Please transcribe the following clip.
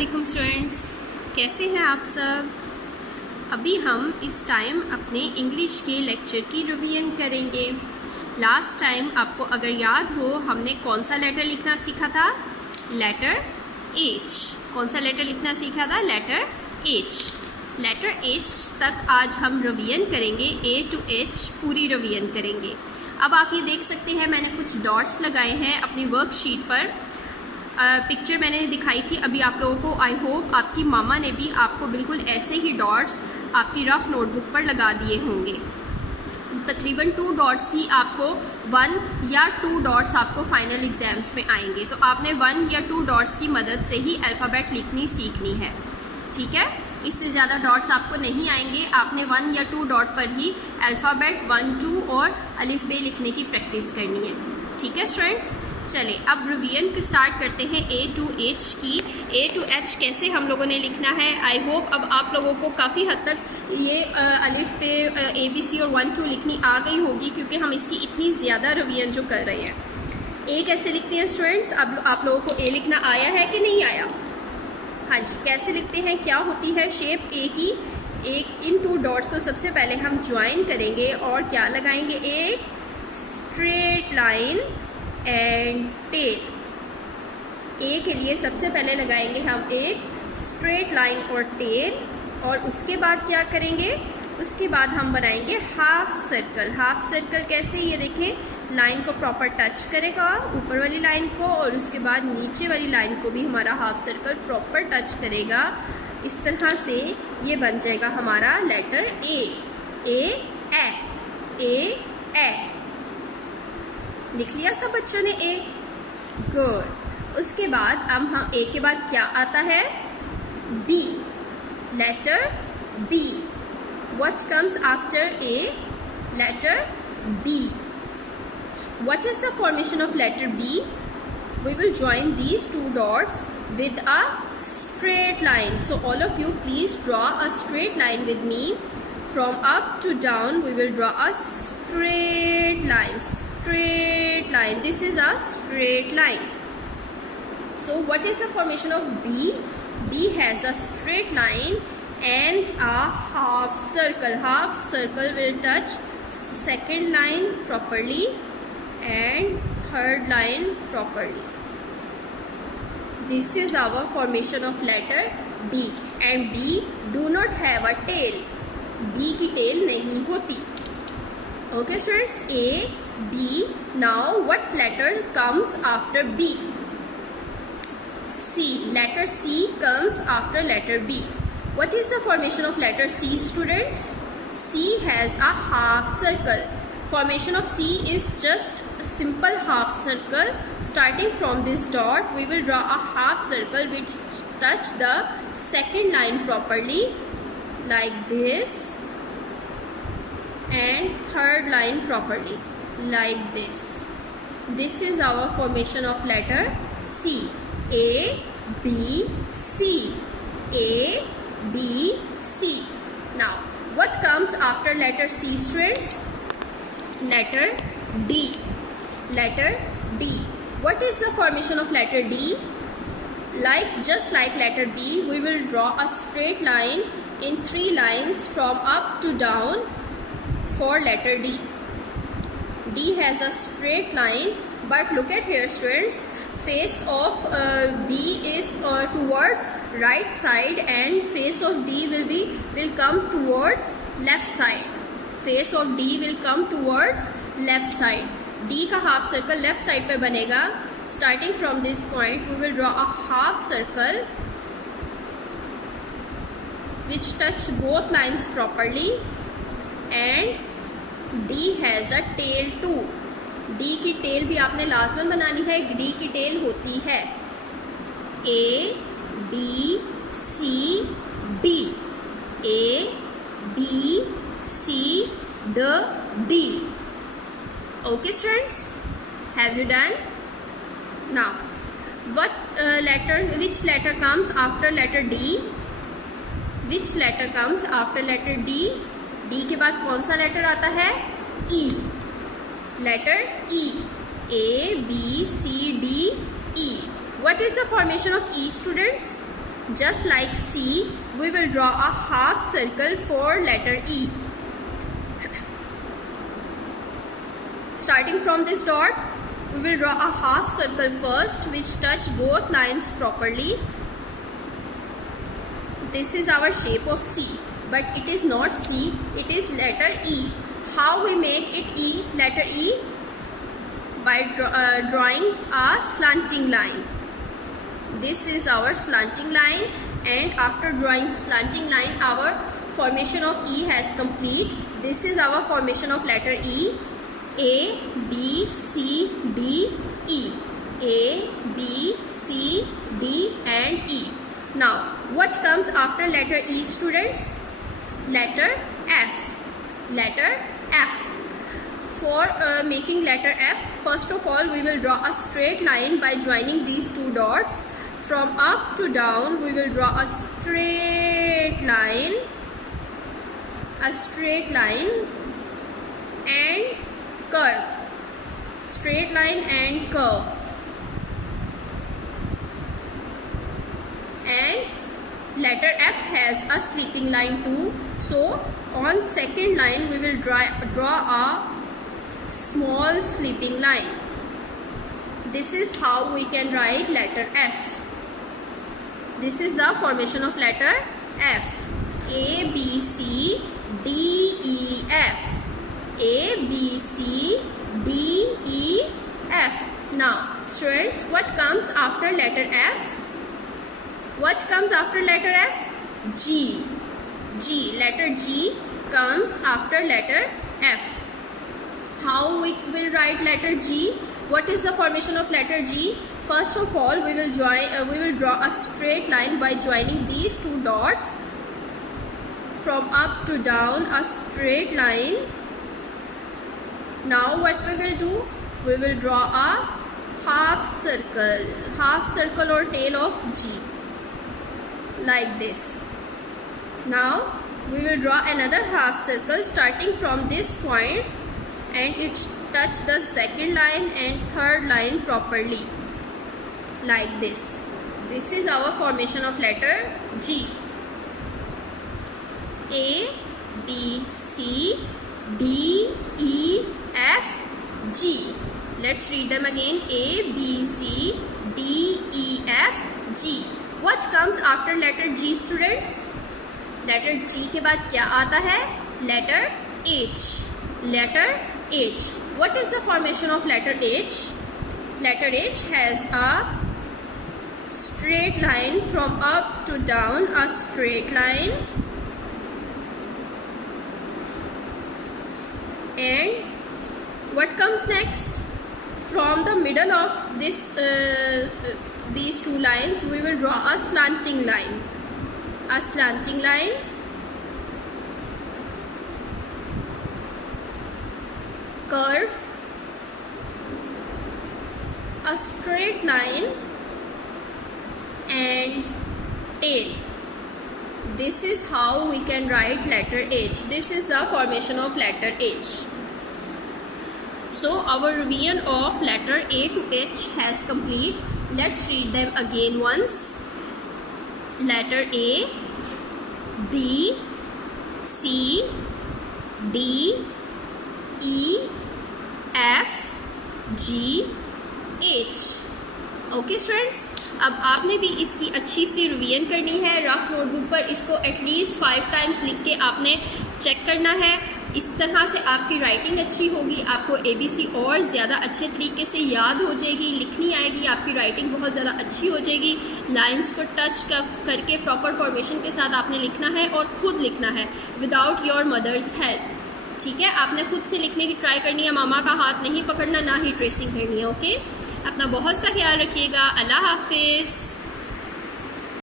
वालेकुम स्टूडेंट्स, कैसे हैं आप सब। अभी हम इस टाइम अपने इंग्लिश के लेक्चर की रिवीजन करेंगे। लास्ट टाइम आपको अगर याद हो हमने कौन सा लेटर लिखना सीखा था, लेटर एच। कौन सा लेटर लिखना सीखा था, लेटर एच। लेटर एच तक आज हम रिवीजन करेंगे, ए टू एच पूरी रिवीजन करेंगे। अब आप ये देख सकते हैं मैंने कुछ डॉट्स लगाए हैं अपनी वर्कशीट पर। पिक्चर मैंने दिखाई थी अभी आप लोगों को। आई होप आपकी मामा ने भी आपको बिल्कुल ऐसे ही डॉट्स आपकी रफ नोटबुक पर लगा दिए होंगे। तकरीबन 2 डॉट्स ही आपको 1 या 2 डॉट्स आपको फाइनल एग्जाम्स में आएंगे, तो आपने 1 या 2 डॉट्स की मदद से ही अल्फ़ाबेट लिखनी सीखनी है, ठीक है। इससे ज़्यादा डॉट्स आपको नहीं आएंगे। आपने 1 या 2 डॉट पर ही अल्फ़ाबेट 1, 2 और अलिफ बे लिखने की प्रैक्टिस करनी है, ठीक है स्टूडेंट्स। चले अब रिवीजन स्टार्ट करते हैं ए टू एच की। ए टू एच कैसे हम लोगों ने लिखना है। आई होप अब आप लोगों को काफ़ी हद तक ये अलिफ पे ABC और 1, 2 लिखनी आ गई होगी, क्योंकि हम इसकी इतनी ज़्यादा रिवीजन जो कर रहे हैं। ए कैसे लिखते हैं स्टूडेंट्स, अब आप लोगों को ए लिखना आया है कि नहीं आया। हाँ जी, कैसे लिखते हैं, क्या होती है शेप ए की। एक इन 2 डॉट्स को सबसे पहले हम ज्वाइन करेंगे और क्या लगाएंगे, एक स्ट्रेट लाइन एंड टेल। ए के लिए सबसे पहले लगाएंगे हम एक स्ट्रेट लाइन और टेल, और उसके बाद क्या करेंगे, उसके बाद हम बनाएंगे हाफ सर्कल। हाफ सर्कल कैसे, ये देखें लाइन को प्रॉपर टच करेगा ऊपर वाली लाइन को, और उसके बाद नीचे वाली लाइन को भी हमारा हाफ सर्कल प्रॉपर टच करेगा। इस तरह से ये बन जाएगा हमारा लेटर ए। लिख लिया सब बच्चों ने ए, गुड। उसके बाद अब हम ए के बाद क्या आता है, B, letter B. What comes after A, letter B. What is the formation of letter B, we will join these 2 dots with a straight line. So all of you please draw a straight line with me. From up to down we will draw a straight line. This is a straight line. So what is the formation of B? B has a straight line and a half circle. Half circle will touch second line properly and third line properly. This is our formation of letter B. And B do not have a tail. B की tail नहीं होती. Okay students, A, B. Now what letter comes after B? C. Letter C comes after letter B. What is the formation of letter C students? C has a half circle. Formation of C is just a simple half circle. Starting from this dot we will draw a half circle which touch the second line properly like this, and third line properly like this. This is our formation of letter C. A, B, C. A, B, C. Now what comes after letter C students? Letter D. Letter D. What is the formation of letter D? Just like letter B, we will draw a straight line in 3 lines from up to down for letter D. D has a straight line, but look at here students, face of B is towards right side and face of D will come towards left side. Face of D will come towards left side. D का half circle left side पे बनेगा. Starting from this point we will draw a half circle which touch both lines properly, and D has a tail too. D की tail भी आपने last में बनानी है. D की tail होती है A, B, C, D. A, B, C, D. Okay students, have you done? Now which letter comes after letter D? Which letter comes after letter D? D के बाद कौन सा लेटर आता है, E. Letter E. A, B, C, D, E. What is the formation of E students? just like C, we will draw a half circle for letter E. Starting from this dot, we will draw a half circle first, which touch both lines properly. This is our shape of C, but it is not C, it is letter E. How we make it E, letter E? By drawing a slanting line. This is our slanting line, and after drawing slanting line, our formation of E has complete. This is our formation of letter E. A, B, C, D, E. A, B, C, D and E. Now, what comes after letter E, students? Letter F. Letter F. For making letter F, first of all, we will draw a straight line by joining these two dots. From up to down, we will draw a straight line and curve. Straight line and curve. And letter F has a sleeping line too. So on second line, we will draw a small sleeping line. This is how we can write letter F. This is the formation of letter F. A, B, C, D, E, F. A, B, C, D, E, F. Now, students, what comes after letter F? What comes after letter F? G. G. Letter G comes after letter F. How we will write letter G? What is the formation of letter G? First of all, we will draw a straight line by joining these two dots. From up to down, a straight line. Now what we will do? We will draw a half circle or tail of G, like this. Now we will draw another half circle starting from this point, and it touch the second line and third line properly, like this. This is our formation of letter G. A, B, C, D, E, F, G. Let's read them again. A, B, C, D, E, F, G. What comes after letter G, students? Letter G के बाद क्या आता है? Letter H. Letter H. What is the formation of letter H? Letter H has a straight line from up to down, a straight line, and what comes next? From the middle of this these two lines, we will draw a slanting line. A slanting line, curve, a straight line and tail. This is how we can write letter H. This is the formation of letter H. So our revision of letter A to H has complete. Let's read them again once. Letter A, B, C, D, E, F, G, H. Okay students, अब आपने भी इसकी अच्छी सी revision करनी है। Rough notebook पर इसको at least 5 times लिख के आपने चेक करना है। इस तरह से आपकी राइटिंग अच्छी होगी, आपको ABC और ज़्यादा अच्छे तरीके से याद हो जाएगी, लिखनी आएगी, आपकी राइटिंग बहुत ज़्यादा अच्छी हो जाएगी। लाइंस को टच करके प्रॉपर फॉर्मेशन के साथ आपने लिखना है और ख़ुद लिखना है विदाउट योर मदर्स हेल्प। ठीक है, आपने खुद से लिखने की ट्राई करनी है, मामा का हाथ नहीं पकड़ना, ना ही ट्रेसिंग करनी है। ओके, अपना बहुत सा ख्याल रखिएगा। अल्लाह हाफिज़।